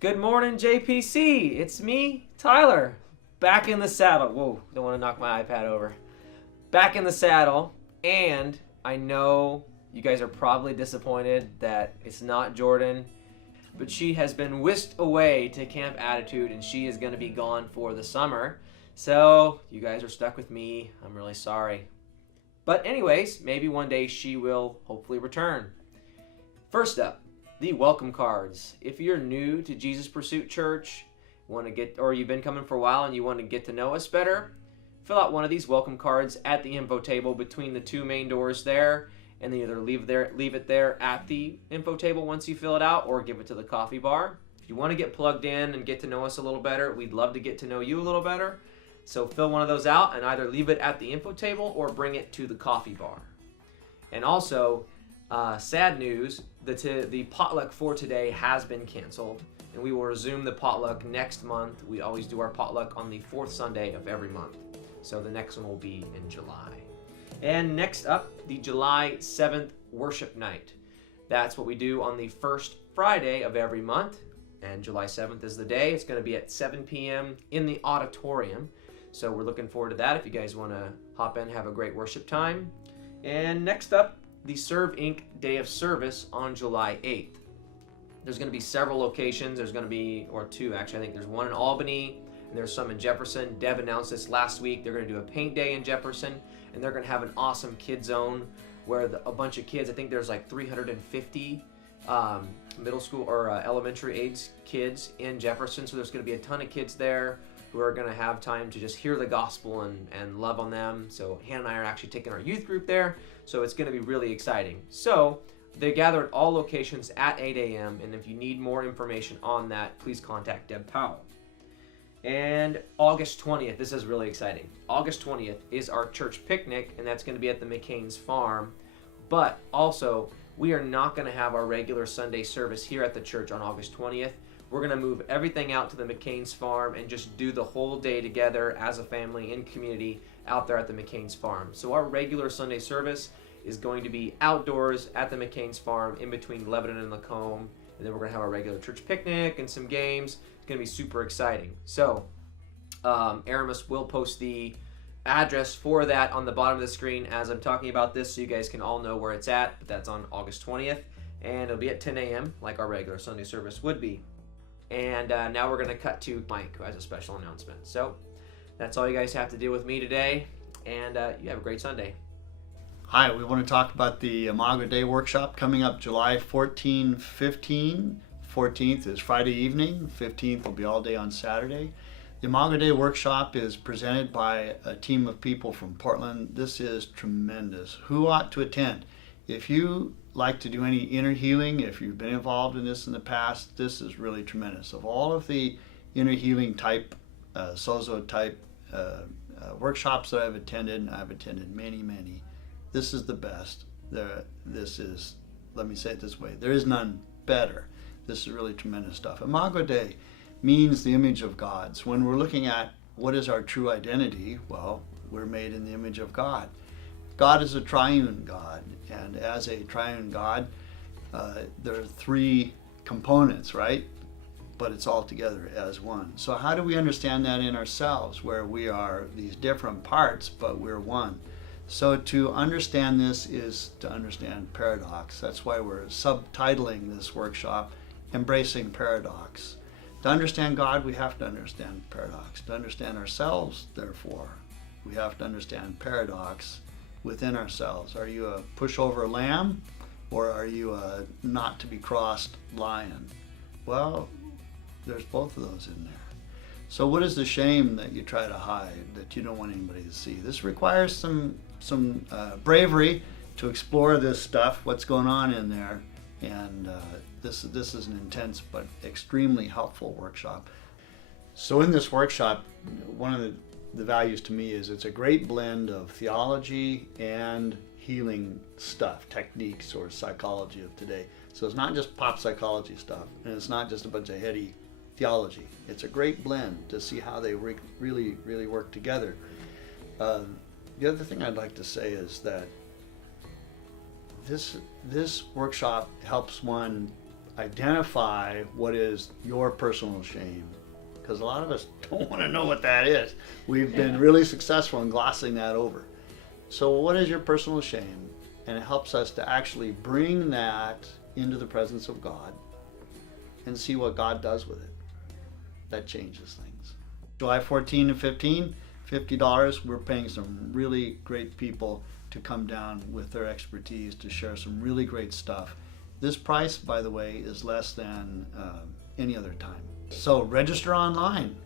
Good morning, JPC. It's me, Tyler. Back in the saddle. Whoa, don't want to knock my iPad over. Back in the saddle, and I know you guys are probably disappointed that it's not Jordan, but she has been whisked away to Camp Attitude, and she is going to be gone for the summer. So, you guys are stuck with me. I'm really sorry. But anyways, maybe one day she will hopefully return. First up, the welcome cards. If you're new to Jesus Pursuit Church, or you've been coming for a while and you want to get to know us better, fill out one of these welcome cards at the info table between the two main doors there, and then either leave it there at the info table once you fill it out, or give it to the coffee bar. If you want to get plugged in and get to know us a little better, we'd love to get to know you a little better. So fill one of those out and either leave it at the info table or bring it to the coffee bar. And also, sad news, the potluck for today has been canceled, and we will resume the potluck next month. We always do our potluck on the fourth Sunday of every month. So the next one will be in July. And next up, the July 7th worship night. That's what we do on the first Friday of every month, and July 7th is the day. It's going to be at 7 p.m. in the auditorium. So we're looking forward to that if you guys want to hop in, have a great worship time. And next up, the Serve Inc. Day of Service on July 8th. There's going to be several locations. There's going to be, or two actually, I think there's one in Albany, and there's some in Jefferson. Deb announced this last week. They're going to do a paint day in Jefferson, and they're going to have an awesome kid zone where a bunch of kids, I think there's like 350 middle school or elementary age kids in Jefferson, so there's going to be a ton of kids there who are going to have time to just hear the gospel and love on them. So Hannah and I are actually taking our youth group there, so it's going to be really exciting. So they gather at all locations at 8 a.m., and if you need more information on that, please contact Deb Powell. And August 20th, this is really exciting. August 20th is our church picnic, and that's going to be at the McCain's Farm. But also, we are not going to have our regular Sunday service here at the church on August 20th. We're going to move everything out to the McCain's Farm and just do the whole day together as a family in community out there at the McCain's Farm. So our regular Sunday service is going to be outdoors at the McCain's Farm in between Lebanon and Lacombe. And then we're going to have our regular church picnic and some games. It's going to be super exciting. So Aramis will post the address for that on the bottom of the screen as I'm talking about this, so you guys can all know where it's at. But that's on August 20th, and it'll be at 10 a.m. like our regular Sunday service would be. And now we're going to cut to Mike, who has a special announcement. So that's all you guys have to do with me today, and you have a great Sunday. Hi, we want to talk about the Imago Day workshop coming up July 14, 15. 14th is Friday evening, 15th will be all day on Saturday. The Imago Day workshop is presented by a team of people from Portland. This is tremendous. Who ought to attend? If you like to do any inner healing, if you've been involved in this in the past, this is really tremendous. Of all of the inner healing type, Sozo type workshops that I've attended, and I've attended many, this is the best. Let me say it this way, there is none better. This is really tremendous stuff. Imago Dei means the image of God. So when we're looking at what is our true identity, well, we're made in the image of God. God is a triune God, and as a triune God, there are three components, right? But it's all together as one. So how do we understand that in ourselves, where we are these different parts, but we're one? So to understand this is to understand paradox. That's why we're subtitling this workshop, Embracing Paradox. To understand God, we have to understand paradox. To understand ourselves, therefore, we have to understand paradox within ourselves. Are you a pushover lamb, or are you a not to be crossed lion? Well, there's both of those in there. So what is the shame that you try to hide, that you don't want anybody to see? This requires some bravery to explore this stuff, what's going on in there, and this is an intense but extremely helpful workshop. So in this workshop, one of the values to me is it's a great blend of theology and healing stuff, techniques or psychology of today. So it's not just pop psychology stuff, and it's not just a bunch of heady theology. It's a great blend to see how they really work together. The other thing I'd like to say is that this workshop helps one identify what is your personal shame. Because a lot of us don't want to know what that is. We've been really successful in glossing that over. So what is your personal shame? And it helps us to actually bring that into the presence of God and see what God does with it. That changes things. July 14 and 15, $50. We're paying some really great people to come down with their expertise to share some really great stuff. This price, by the way, is less than any other time. So register online.